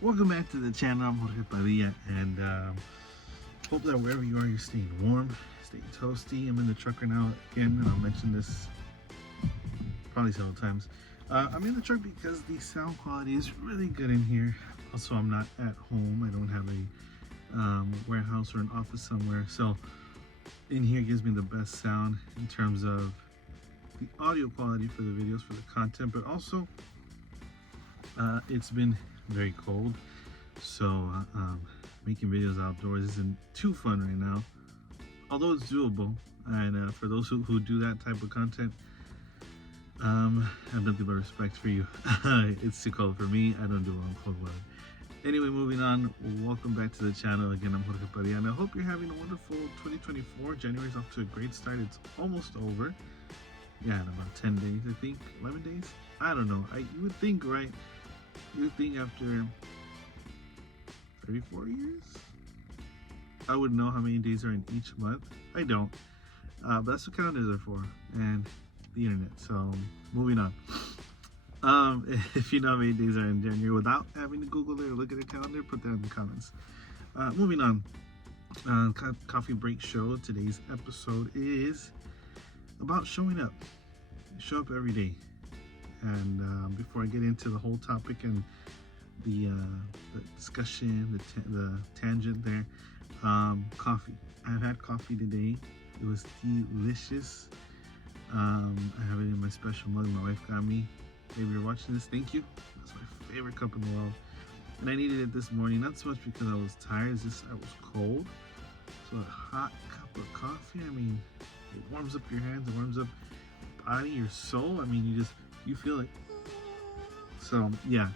Welcome back to the channel. I'm Jorge Padilla, and hope that wherever you are, you're staying warm, staying toasty. I'm in the truck right now again, and I'll mention this probably several times. I'm in the truck because the sound quality is really good in here. Also, I'm not at home. I don't have a warehouse or an office somewhere, so in here gives me the best sound in terms of the audio quality for the videos, for the content, but also it's been very cold, so making videos outdoors isn't too fun right now, although it's doable. And for those who do that type of content, I have nothing but respect for you. It's too cold for me. I don't do well in cold weather. Anyway, moving on, welcome back to the channel again. I'm Jorge Padilla, and I hope you're having a wonderful 2024. January's off to a great start. It's almost over. Yeah, in about 10 days, I think. 11 days? I don't know. You would think, right? You would think after 34 years, I would know how many days are in each month. I don't. But that's what calendars are for, and the internet. So, moving on. If you know how many days are in January without having to Google it or look at a calendar, put that in the comments. Moving on. Coffee break show. Today's episode is about showing up. Show up every day. And before I get into the whole topic and the discussion, the tangent there, coffee. I've had coffee today. It was delicious. I have it in my special mug my wife got me. If you're watching this, thank you. That's my favorite cup in the world. And I needed it this morning, not so much because I was tired, it's just I was cold. So a hot cup of coffee, I mean, it warms up your hands, it warms up your body, your soul. I mean, you feel it. So yeah,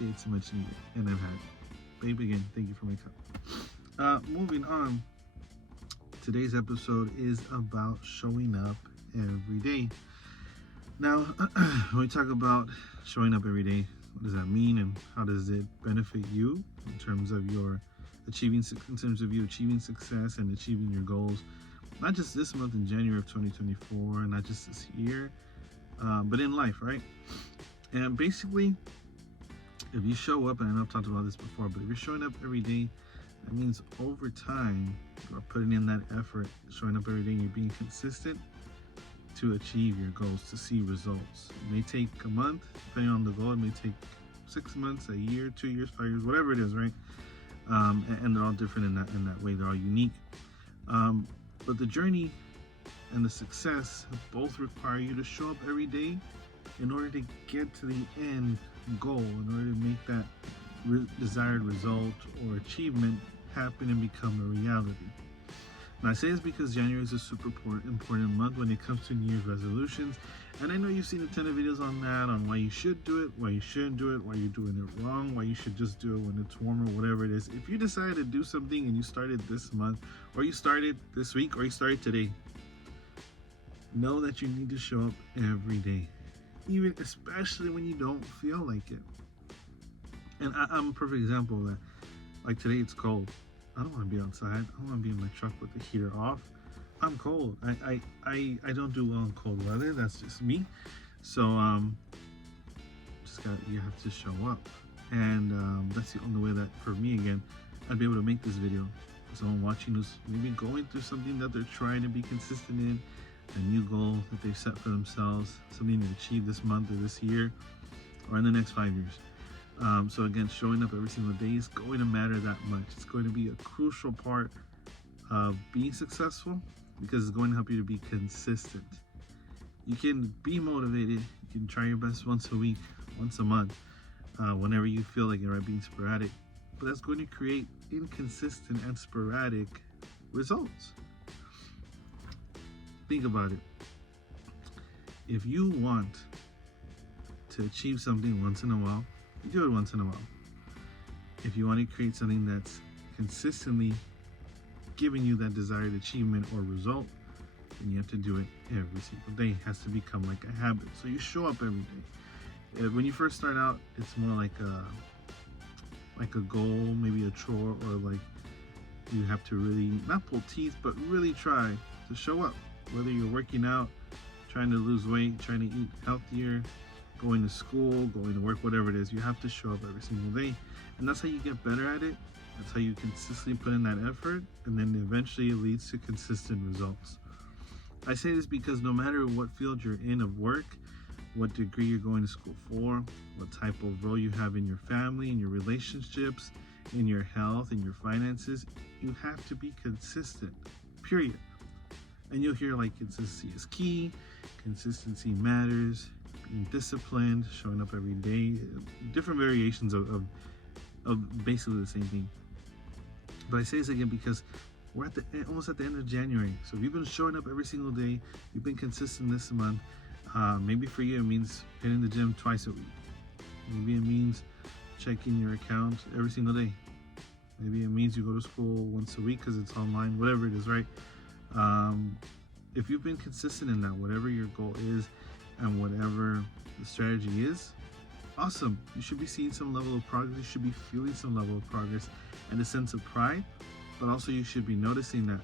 it's much needed, and I've had it. Babe, again, thank you for my cup. Moving on, today's episode is about showing up every day. Now, when we talk about showing up every day, what does that mean, and how does it benefit you in terms of your achieving success and achieving your goals? Not just this month in January of 2024, not just this year, but in life, right? And basically, if you show up, and I know I've talked about this before, but if you're showing up every day, that means over time you are putting in that effort, showing up every day, and you're being consistent to achieve your goals, to see results. It may take a month, depending on the goal. It may take 6 months, a year, 2 years, 5 years, whatever it is, right? And they're all different in that way. They're all unique. But the journey and the success both require you to show up every day in order to get to the end goal, in order to make that desired result or achievement happen and become a reality. Now, I say this because January is a super important month when it comes to New Year's resolutions. And I know you've seen a ton of videos on that, on why you should do it, why you shouldn't do it, why you're doing it wrong, why you should just do it when it's warmer, whatever it is. If you decided to do something and you started this month, or you started this week, or you started today, know that you need to show up every day, even especially when you don't feel like it. And I'm a perfect example of that. Like today, it's cold. I don't want to be outside. I don't want to be in my truck with the heater off. I'm cold. I don't do well in cold weather. That's just me. So you have to show up, and that's the only way that for me again I'd be able to make this video. Someone watching who's maybe going through something that they're trying to be consistent in, a new goal that they've set for themselves, something to achieve this month or this year or in the next 5 years. So again, showing up every single day is going to matter that much. It's going to be a crucial part of being successful because it's going to help you to be consistent. You can be motivated. You can try your best once a week, once a month, whenever you feel like you're being sporadic. But that's going to create inconsistent and sporadic results. Think about it. If you want to achieve something once in a while, you do it once in a while. If you want to create something that's consistently giving you that desired achievement or result, then you have to do it every single day. It has to become like a habit. So you show up every day. When you first start out, it's more like a goal, maybe a chore, or like you have to really not pull teeth, but really try to show up. Whether you're working out, trying to lose weight, trying to eat healthier, going to school, going to work, whatever it is. You have to show up every single day. And that's how you get better at it. That's how you consistently put in that effort. And then eventually it leads to consistent results. I say this because no matter what field you're in of work, what degree you're going to school for, what type of role you have in your family, in your relationships, in your health, in your finances, you have to be consistent, period. And you'll hear like consistency is key, consistency matters, being disciplined, showing up every day, different variations of basically the same thing. But I say this again because we're almost at the end of January. So if you've been showing up every single day, you've been consistent this month, maybe for you it means hitting the gym twice a week. Maybe it means checking your account every single day. Maybe it means you go to school once a week because it's online, whatever it is, right? If you've been consistent in that, whatever your goal is and whatever the strategy is, awesome. You should be seeing some level of progress. You should be feeling some level of progress and a sense of pride. But also you should be noticing that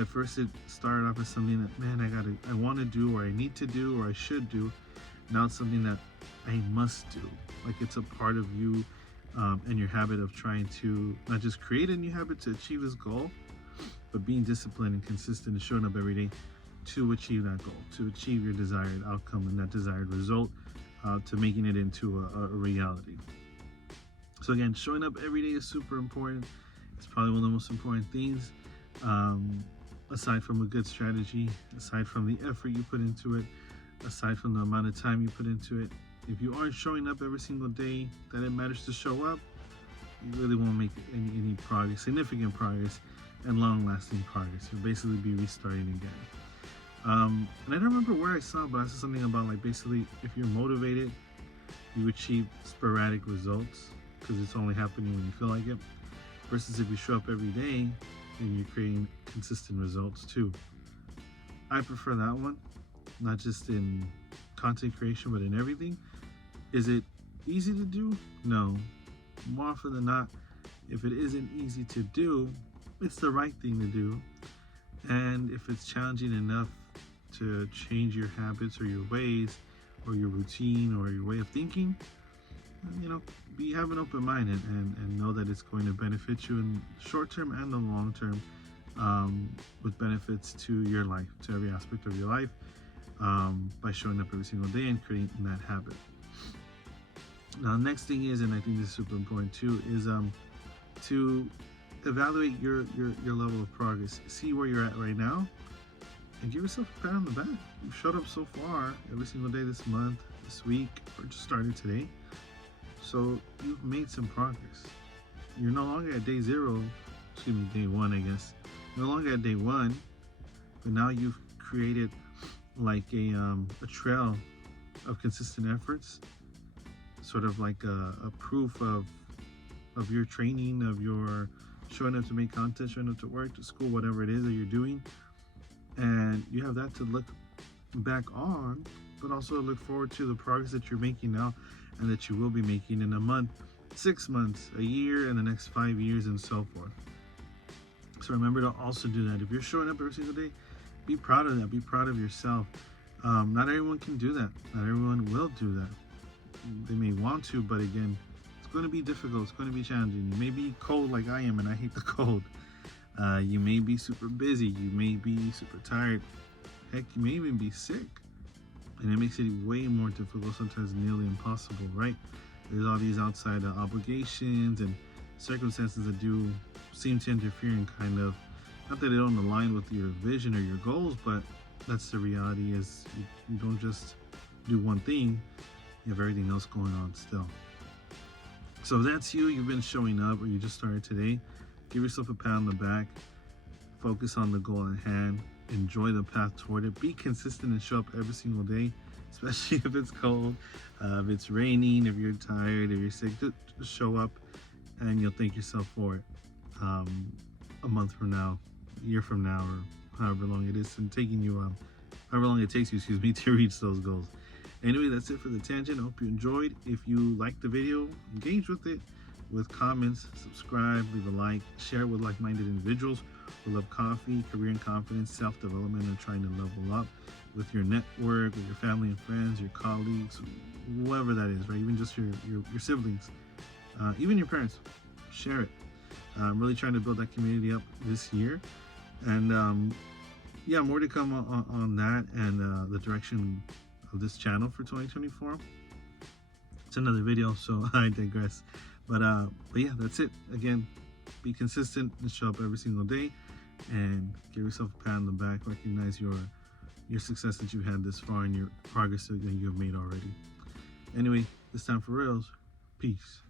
at first it started off as something that, man, I want to do, or I need to do, or I should do. Now it's something that I must do. Like it's a part of you and your habit of trying to not just create a new habit to achieve this goal, but being disciplined and consistent and showing up every day to achieve that goal, to achieve your desired outcome and that desired result, to making it into a reality. So again, showing up every day is super important. It's probably one of the most important things, aside from a good strategy, aside from the effort you put into it, aside from the amount of time you put into it. If you aren't showing up every single day that it matters to show up, you really won't make any progress, significant progress, and long-lasting progress. You'll basically be restarting again. And I don't remember where I saw, but I saw something about like basically if you're motivated, you achieve sporadic results because it's only happening when you feel like it. Versus if you show up every day and you're creating consistent results too. I prefer that one, not just in content creation, but in everything. Is it easy to do? No. More often than not, if it isn't easy to do, it's the right thing to do. And if it's challenging enough to change your habits or your ways or your routine or your way of thinking, have an open mind and know that it's going to benefit you in the short term and the long term, with benefits to your life, to every aspect of your life, by showing up every single day and creating that habit. Now, next thing is, and I think this is super important too, is to evaluate your level of progress. See where you're at right now and give yourself a pat on the back. You've showed up so far every single day this month, this week, or just started today. So you've made some progress. You're no longer at day one, I guess. You're no longer at day one, but now you've created like a trail of consistent efforts, sort of like a proof of your training, of your showing up to make content, showing up to work, to school, whatever it is that you're doing. And you have that to look back on, but also look forward to the progress that you're making now and that you will be making in a month, 6 months, a year, and the next 5 years, and so forth. So remember to also do that. If you're showing up every single day, be proud of that. Be proud of yourself. Not everyone can do that. Not everyone will do that. They may want to, but again, it's going to be difficult. It's going to be challenging. You may be cold like I am, and I hate the cold. You may be super busy. You may be super tired. Heck, you may even be sick. And it makes it way more difficult, sometimes nearly impossible, right? There's all these outside obligations and circumstances that do seem to interfere and kind of, not that they don't align with your vision or your goals, but that's the reality. Is you don't just do one thing, you have everything else going on still. So if that's you've been showing up, or you just started today, give yourself a pat on the back, focus on the goal at hand, enjoy the path toward it, be consistent and show up every single day, especially if it's cold, if it's raining, if you're tired, if you're sick, just show up and you'll thank yourself for it. A month from now, a year from now, or however long it is, and taking you, however long it takes you, to reach those goals. Anyway, that's it for the tangent. I hope you enjoyed. If you liked the video, engage with it with comments, subscribe, leave a like, share it with like-minded individuals who love coffee, career and confidence, self-development, and trying to level up with your network, with your family and friends, your colleagues, whoever that is, right? Even just your siblings, even your parents. Share it. I'm really trying to build that community up this year, and yeah, more to come on that and the direction of this channel for 2024. It's another video, so I digress. But yeah, that's it. Again, be consistent and show up every single day, and give yourself a pat on the back. Recognize your success that you've had this far and your progress that you have made already. Anyway, this time for reals. Peace.